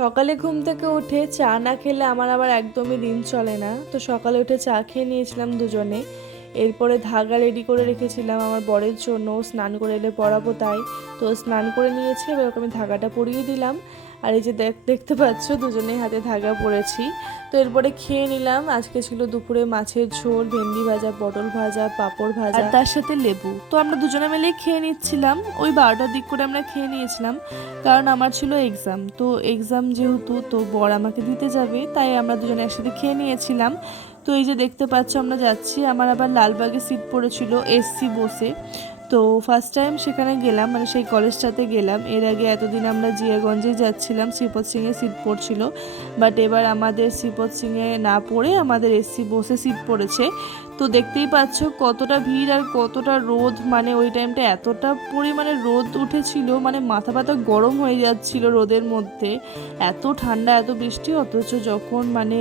সকালে ঘুম থেকে উঠে চা না খেলে আমার আবার একদমই দিন চলে না। তো সকালে উঠে চা খেয়ে নিয়েছিলাম দুজনে। এরপরে ধাগা রেডি করে রেখেছিলাম আমার বরের জন্য, ও স্নান করে এলে পরাবো তাই। তো স্নান করে নিয়েছি, এবার ওকে আমি ধাগাটা পরিয়ে দিলাম। আর এই যে দেখতে পাচ্ছ দুজনেই হাতে ধাগা পরেছি। তো এরপরে খেয়ে নিলাম। আজকে ছিল দুপুরে মাছের ঝোল, ভেন্ডি ভাজা, পটল ভাজা, পাঁপড় ভাজা আর তার সাথে লেবু। তো আমরা দুজনে মিলেই খেয়ে নিচ্ছিলাম। ওই 12টার দিক করে আমরা খেয়ে নিয়েছিলাম, কারণ আমার ছিল এক্সাম। তো এক্সাম যেহেতু, তো বর আমাকে দিতে যাবে, তাই আমরা দুজনে একসাথে খেয়ে নিয়েছিলাম। তো এই যে দেখতে পাচ্ছ আমরা যাচ্ছি। আমার আবার লালবাগে সিট পড়েছিল এসসি বসে। তো ফার্স্ট টাইম সেখানে গেলাম, মানে সেই কলেজটাতে গেলাম। এর আগে এতদিন আমরা জিয়াগঞ্জে যাচ্ছিলাম, শ্রীপদ সিংয়ে সিট পড়ছিল। বাট এবার আমাদের শ্রীপদ সিংয়ে না পড়ে আমাদের এসসি বসে সিট পড়েছে। তো দেখতেই পাচ্ছ কতটা ভিড় আর কতটা রোদ, মানে ওই টাইমটা এতটা পরিমাণে রোদ উঠেছিল, মানে মাথা ব্যথা গরম হয়ে যাচ্ছিল রোদের মধ্যে। এত ঠান্ডা এত বৃষ্টি, অথচ যখন মানে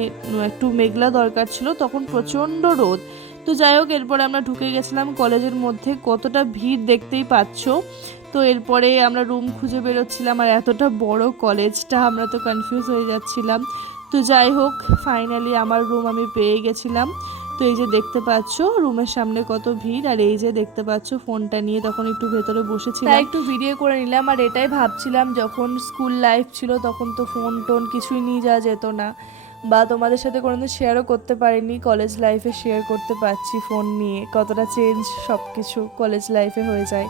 একটু মেঘলা দরকার ছিল তখন প্রচণ্ড রোদ। তো যাই হোক, এরপরে আমরা ঢুকে গেছিলাম কলেজের মধ্যে। কতটা ভিড় দেখতেই পাচ্ছ। তো এরপরে আমরা রুম খুঁজে বেরোচ্ছিলাম, আর এতটা বড় কলেজটা, আমরা তো কনফিউজ হয়ে যাচ্ছিলাম। তো যাই হোক, ফাইনালি আমার রুম আমি পেয়ে গেছিলাম। তো এই যে দেখতে পাচ্ছ রুমের সামনে কত ভিড়, আর এই যে দেখতে পাচ্ছ ফোনটা নিয়ে তখন একটু ভেতরে বসেছিলাম, তাই একটু ভিডিও করে নিলাম। আর এটাই ভাবছিলাম, যখন স্কুল লাইফ ছিল তখন তো ফোন টোন কিছুই নিয়ে যাওয়া যেত না, বা তোমাদের সাথে কোনোদিন শেয়ারও করতে পারিনি। কলেজ লাইফে শেয়ার করতে পারছি ফোন নিয়ে, কতটা চেঞ্জ সব কিছু কলেজ লাইফে হয়ে যায়।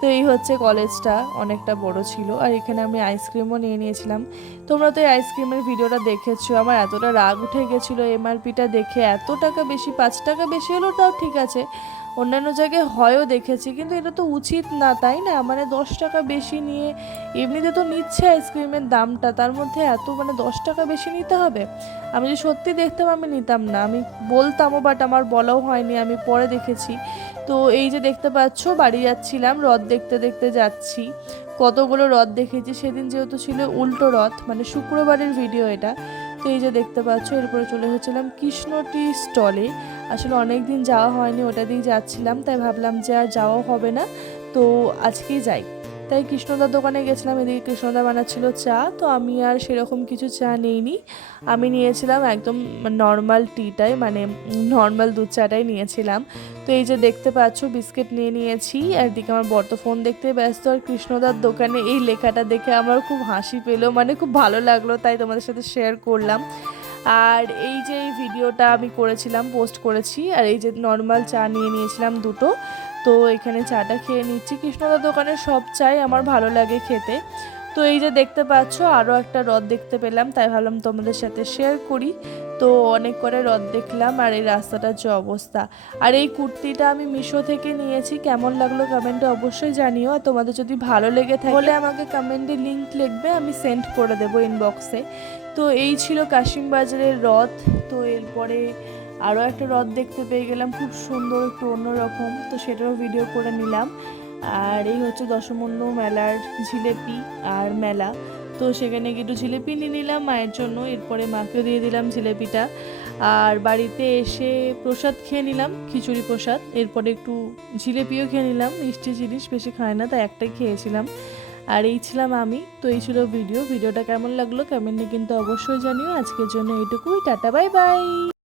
তো এই হচ্ছে কলেজটা, অনেকটা বড় ছিল। আর এখানে আমি আইসক্রিমও নিয়ে নিয়েছিলাম। তোমরা তো এই আইসক্রিমের ভিডিওটা দেখেছো। আমার এতটা রাগ উঠে গেছিলো এমআরপিটা দেখে, এত টাকা বেশি, 5 টাকা বেশি হলো তাও ঠিক আছে, অন্যান্য জায়গায় হয়ও দেখেছি, কিন্তু এটা তো উচিত না, তাই না? মানে 10 টাকা বেশি নিয়ে, এমনিতে তো নিচ্ছে আইসক্রিমের দামটা, তার মধ্যে এত মানে 10 টাকা বেশি নিতে হবে। আমি যদি সত্যি দেখতাম আমি নিতাম না, আমি বলতামও, বাট আমার বলাও হয়নি, আমি পরে দেখেছি। তো এই যে দেখতে পাচ্ছ বাড়ি যাচ্ছিলাম, হ্রদ দেখতে দেখতে যাচ্ছি। কতগুলো হ্রদ দেখেছি সেদিন, যেহেতু ছিল উল্টো রথ, মানে শুক্রবারের ভিডিও এটা। তো এই যে দেখতে পাচ্ছ, এরপরে চলে এসেছিলাম কৃষ্ণটি স্টলে। আসলে অনেক দিন যাওয়া হয়নি, ওটা দিয়ে যাচ্ছিলাম, তাই ভাবলাম যে আর যাওয়া হবে না, তো আজকেই যাই। তাই কৃষ্ণদার দোকানে গেছিলাম। এদিকে কৃষ্ণদা বানাচ্ছিল চা, তো আমি আর সেরকম কিছু চা নিইনি। আমি নিয়েছিলাম একদম নর্মাল টিটাই, মানে নর্মাল দুধ চাটাই নিয়েছিলাম। তো এই যে দেখতে পাচ্ছ বিস্কিট নিয়ে নিয়েছি। আর এদিকে আমার বর তো ফোন দেখতে ব্যস্ত। আর কৃষ্ণদার দোকানে এই লেখাটা দেখে আমার খুব হাসি পেলো, মানে খুব ভালো লাগলো, তাই তোমাদের সাথে শেয়ার করলাম। আর এই যে এই ভিডিওটা আমি করেছিলাম, পোস্ট করেছি। আর এই যে নর্মাল চা নিয়ে নিয়েছিলাম দুটো। তো এখানে চাটা খেয়ে নিচ্ছি। কৃষ্ণদার দোকানের সব চাই আমার ভালো লাগে খেতে। তো এই যে দেখতে পাচ্ছ আরও একটা হ্রদ দেখতে পেলাম, তাই ভাবলাম তোমাদের সাথে শেয়ার করি। তো অনেক করে হ্রদ দেখলাম, আর এই রাস্তাটার যে অবস্থা। আর এই কুর্তিটা আমি মিশো থেকে নিয়েছি, কেমন লাগলো কমেন্টে অবশ্যই জানিও। আর তোমাদের যদি ভালো লেগে থাকে তাহলে আমাকে কমেন্টে লিংক লিখবে, আমি সেন্ড করে দেবো ইনবক্সে। তো এই ছিল কাশিম বাজারের হ্রদ। তো এরপরে আরও একটা হ্রদ দেখতে পেয়ে গেলাম, খুব সুন্দর, একটু অন্যরকম, তো সেটারও ভিডিও করে নিলাম। আর এই হচ্ছে দশমূন্য মেলার জিলেপি আর মেলা। তো সেখানে গিয়ে একটু জিলেপি নিয়ে নিলাম মায়ের জন্য, এরপরে মাকেও দিয়ে দিলাম জিলেপিটা। আর বাড়িতে এসে প্রসাদ খেয়ে নিলাম, খিচুড়ি প্রসাদ। এরপরে একটু জিলেপিও খেয়ে নিলাম, মিষ্টি জিনিস বেশি খায় না, তাই একটাই খেয়েছিলাম। আর এই ছিলাম আমি। তো এই ছিল ভিডিওটা কেমন লাগলো কমেন্টে কিন্তু অবশ্যই জানিও। আজকের জন্য এইটুকুই, টাটা, বাই বাই।